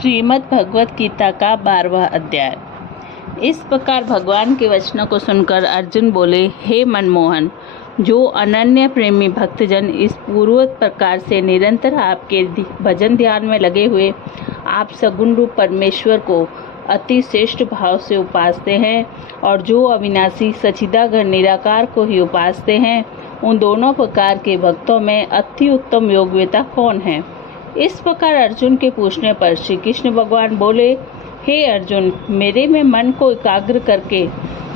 श्रीमद् भगवत गीता का 12वां अध्याय। इस प्रकार भगवान के वचनों को सुनकर अर्जुन बोले, हे मनमोहन, जो अनन्य प्रेमी भक्तजन इस पूर्वोक्त प्रकार से निरंतर आपके भजन ध्यान में लगे हुए आप सगुण रूप परमेश्वर को अति श्रेष्ठ भाव से उपासते हैं और जो अविनाशी सच्चिदानंद निराकार को ही उपासते हैं, उन दोनों प्रकार के भक्तों में अति उत्तम योग्यता कौन है? इस प्रकार अर्जुन के पूछने पर श्री कृष्ण भगवान बोले, हे अर्जुन, मेरे में मन को एकाग्र करके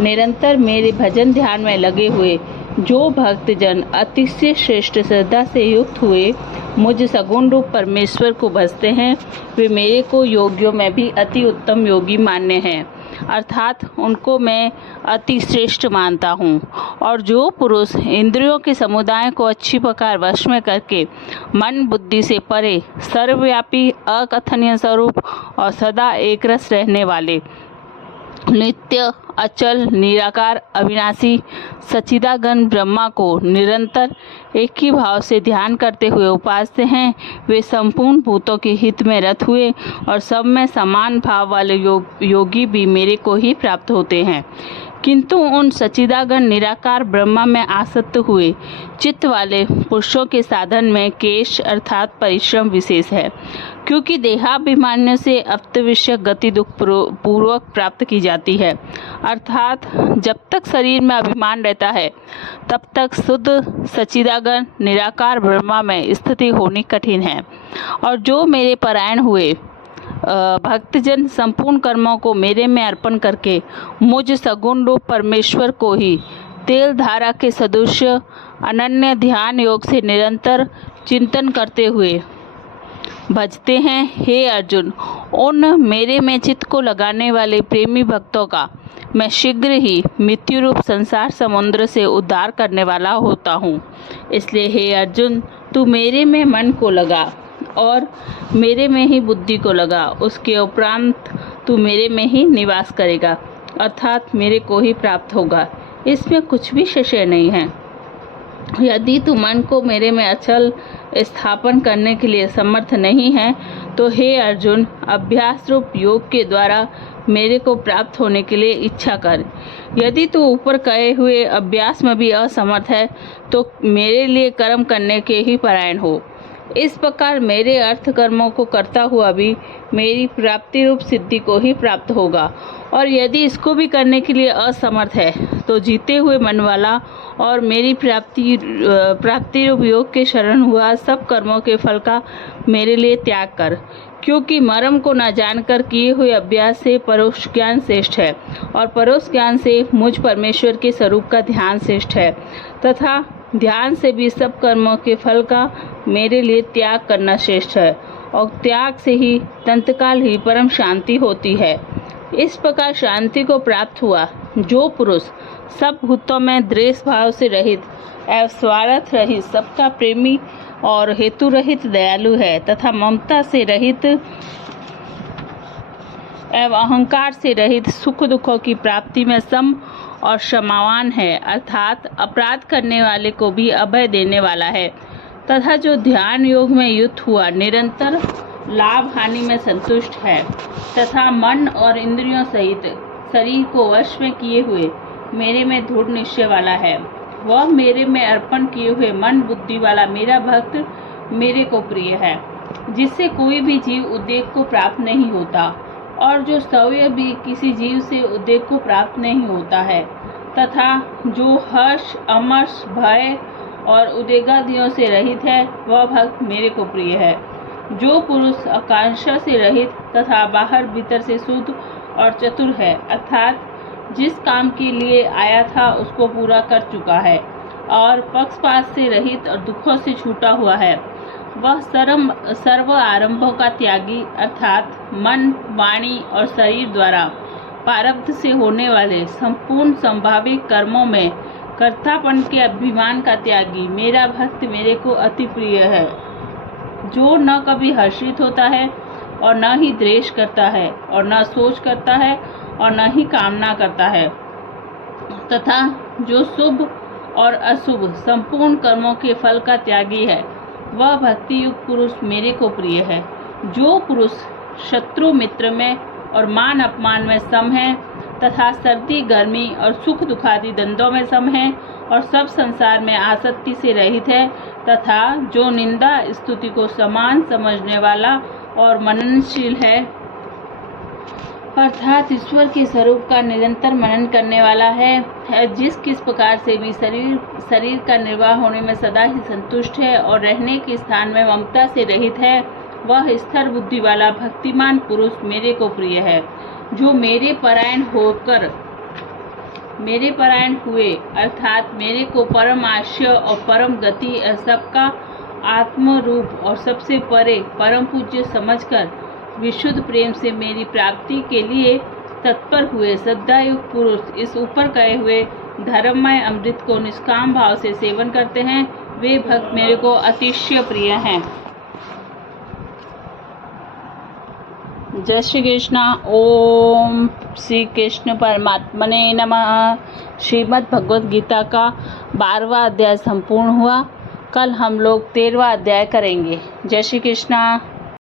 निरंतर मेरे भजन ध्यान में लगे हुए जो भक्तजन अतिशय श्रेष्ठ श्रद्धा से युक्त हुए मुझ सगुण रूप परमेश्वर को भजते हैं, वे मेरे को योगियों में भी अति उत्तम योगी मान्य हैं, अर्थात उनको मैं अति श्रेष्ठ मानता हूँ। और जो पुरुष इंद्रियों के समुदाय को अच्छी प्रकार वश में करके मन बुद्धि से परे सर्वव्यापी अकथनीय स्वरूप और सदा एक रस रहने वाले नित्य अचल निराकार अविनाशी सच्चिदानंद ब्रह्मा को निरंतर एक ही भाव से ध्यान करते हुए उपासते हैं, वे संपूर्ण भूतों के हित में रत हुए और सब में समान भाव वाले योगी भी मेरे को ही प्राप्त होते हैं। किंतु उन सच्चिदानंद निराकार ब्रह्मा में आसक्त हुए चित्त वाले पुरुषों के साधन में केश अर्थात परिश्रम विशेष है, क्योंकि देहाभिमान्य से अत्यावश्यक गति दुख पूर्वक प्राप्त की जाती है, अर्थात जब तक शरीर में अभिमान रहता है तब तक शुद्ध सच्चिदानंद निराकार ब्रह्मा में स्थिति होनी कठिन है। और जो मेरे परायण हुए भक्तजन संपूर्ण कर्मों को मेरे में अर्पण करके मुझ सगुण रूप परमेश्वर को ही तेल धारा के सदृश अनन्य ध्यान योग से निरंतर चिंतन करते हुए भजते हैं, हे अर्जुन, उन मेरे में चित्त को लगाने वाले प्रेमी भक्तों का मैं शीघ्र ही मृत्यु रूप संसार समुद्र से उद्धार करने वाला होता हूँ। इसलिए हे अर्जुन, तू मेरे में मन को लगा और मेरे में ही बुद्धि को लगा, उसके उपरांत तू मेरे में ही निवास करेगा, अर्थात मेरे को ही प्राप्त होगा। इसमें कुछ भी संशय नहीं है। यदि तू मन को मेरे में अचल स्थापन करने के लिए समर्थ नहीं है तो हे अर्जुन, अभ्यास रूप योग के द्वारा मेरे को प्राप्त होने के लिए इच्छा कर। यदि तू ऊपर कहे हुए अभ्यास में भी असमर्थ है तो मेरे लिए कर्म करने के ही परायण हो। इस प्रकार मेरे अर्थ कर्मों को करता हुआ भी मेरी प्राप्ति रूप सिद्धि को ही प्राप्त होगा। और यदि इसको भी करने के लिए असमर्थ है तो जीते हुए मन वाला और मेरी प्राप्ति रूप योग के शरण हुआ सब कर्मों के फल का मेरे लिए त्याग कर, क्योंकि मर्म को न जानकर किए हुए अभ्यास से परोक्ष ज्ञान श्रेष्ठ है और परोक्ष ज्ञान से मुझ परमेश्वर के स्वरूप का ध्यान श्रेष्ठ है, तथा ध्यान से भी सब कर्मों के फल का मेरे लिए त्याग करना श्रेष्ठ है और त्याग से ही तंतकाल ही परम शांति होती है। इस प्रकार शांति को प्राप्त हुआ जो पुरुष सब भूतों में द्वेष भाव से रहित एवं स्वार्थ रहित सबका प्रेमी और हेतु रहित दयालु है तथा ममता से रहित एवं अहंकार से रहित सुख दुखों की प्राप्ति में सम और क्षमावान है, अर्थात अपराध करने वाले को भी अभय देने वाला है, तथा जो ध्यान योग में युक्त हुआ निरंतर लाभ हानि में संतुष्ट है तथा मन और इंद्रियों सहित शरीर को वश में किए हुए मेरे में दृढ़ निश्चय वाला है, वह मेरे में अर्पण किए हुए मन बुद्धि वाला मेरा भक्त मेरे को प्रिय है, जिससे कोई भी जीव उद्वेग को प्राप्त नहीं होता और जो स्वयं भी किसी जीव से उद्वेग को प्राप्त नहीं होता है, तथा जो हर्ष अमर्ष भय और उद्वेगादियों से रहित है, वह भक्त मेरे को प्रिय है। जो पुरुष आकांक्षा से रहित तथा बाहर भीतर से शुद्ध और चतुर है, अर्थात जिस काम के लिए आया था उसको पूरा कर चुका है और पक्षपात से रहित और दुखों से छूटा हुआ है, वह सर्व आरंभों का त्यागी, अर्थात मन वाणी और शरीर द्वारा प्रारब्ध से होने वाले संपूर्ण संभावित कर्मों में कर्तापन के अभिमान का त्यागी मेरा भक्त मेरे को अति प्रिय है। जो न कभी हर्षित होता है और न ही द्वेष करता है और न सोच करता है और न ही कामना करता है, तथा जो शुभ और अशुभ संपूर्ण कर्मों के फल का त्यागी है, वह भक्ति युक्त पुरुष मेरे को प्रिय है। जो पुरुष शत्रु मित्र में और मान अपमान में सम है, तथा सर्दी गर्मी और सुख दुखादि द्वंद्वों में सम है, और सब संसार में आसक्ति से रहित है, तथा जो निंदा स्तुति को समान समझने वाला और मननशील है, अर्थात ईश्वर के स्वरूप का निरंतर मनन करने वाला है, जिस किस प्रकार से भी शरीर का निर्वाह होने में सदा ही संतुष्ट है और रहने के स्थान में ममता से रहित है, वह स्थिर बुद्धि वाला भक्तिमान पुरुष मेरे को प्रिय है। जो मेरे परायण हुए अर्थात मेरे को परम आश्रय और परम गति सबका आत्म रूप और सबसे परे परम पूज्य समझकर विशुद्ध प्रेम से मेरी प्राप्ति के लिए तत्पर हुए श्रद्धायुक्त पुरुष इस ऊपर कहे हुए धर्ममय अमृत को निष्काम भाव से सेवन करते हैं, वे भक्त मेरे को अतिशय प्रिय हैं। जय श्री कृष्ण। ओम श्री कृष्ण परमात्मने नमः। श्रीमद् भगवद गीता का 12वां अध्याय संपूर्ण हुआ। कल हम लोग 13वां अध्याय करेंगे। जय श्री कृष्ण।